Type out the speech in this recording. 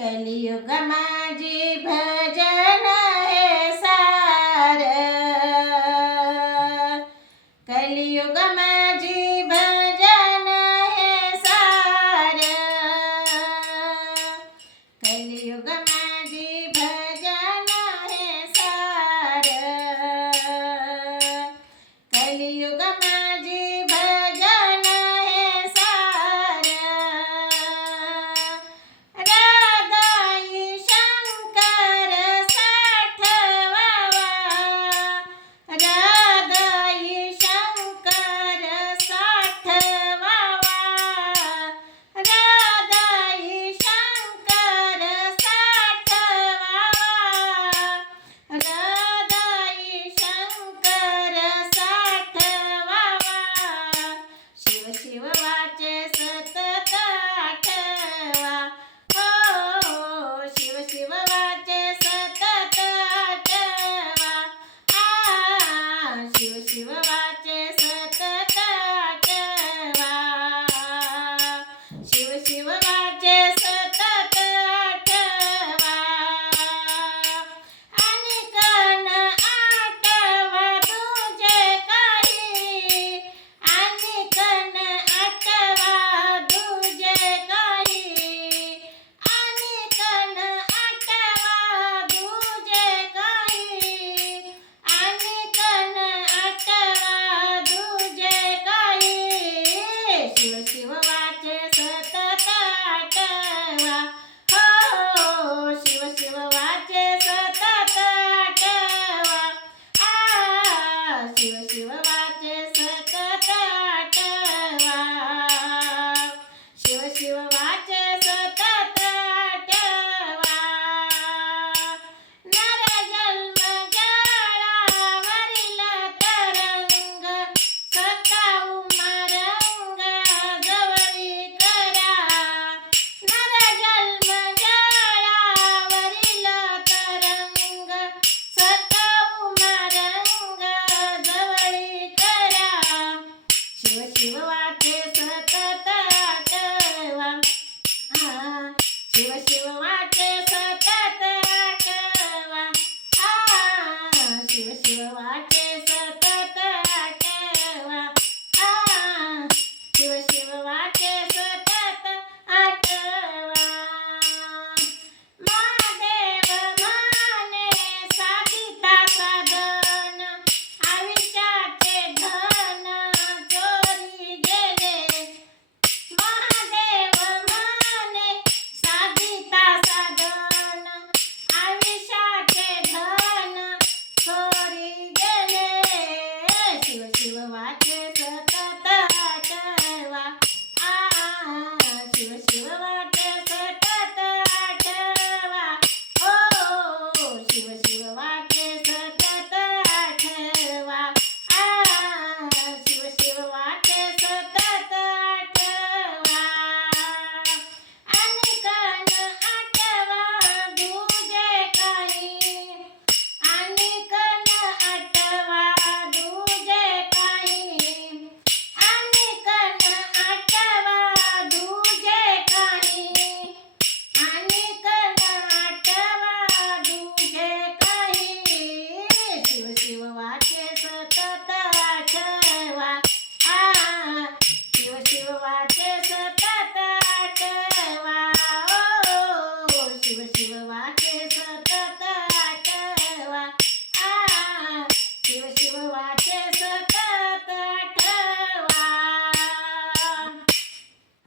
कलियुग माझी भजन हे सार, कलियुग माझी भजन हे सार, कलियुग माझी भजन हे सार, कलियुग माझी भजन हे सार. राधाई शंकर साठवावा, राधाई शंकर साठवावा, राधाई शंकर साठवावा, राधाई शंकर साठवावा. शिव शिव वाचे सतत आठवा, हो शिव शिव वाचे सतत आठवा, शिव शिव वाचे सतत आठवा, शिव शिव वाचे सतत आठवा. अनिकन आठवा तुझे काही, अनिकन आठवा तुझे काही, अनिकन आठवा तुझे काही, अनिकन आठवा तुझे काही. शिव शिव वाचे सतत आठवा, हो शिव शिव वाचे सतत आठवा, शिव शिव वाचे सतत आठवा, शिव शिव वाचे सतत आठवा. नर जन्म जळावरील तरंग, सखा उमरंग जवळी करा. नर जन्म जळावरील तरंग, सखा उमरंग जवळी करा. शिव शिव वाचे सतत आठवा, शिव शिव वाचे सतत आठवा, शिव शिव वाचे सतत आठवा, शिव शिव वाचे सतत आठवा. महादेव माने साधिता साधन, आयुष्याचे धन चोरी गेले. महादेव माने साधिता साधन, आयुष्याचे धन चोरी गेले. शिव शिव वाचे सतत आठवा, शिव शिव वाचे सतत आठवा, हो शिव शिव वाचे सतत आठवा, शिव शिव वाचे सतत आठवा. अनिकन आठवा तुझे काही, अनिकन आठवा तुझे काही, अनिकन आठवा तुझे काही, अनिकन आठवा तुझे काही. शिव शिव वाचे सतत आठवा, शिव शिव वाचे सतत आठवा, शिव शिव वाचे सतत आठवा, शिव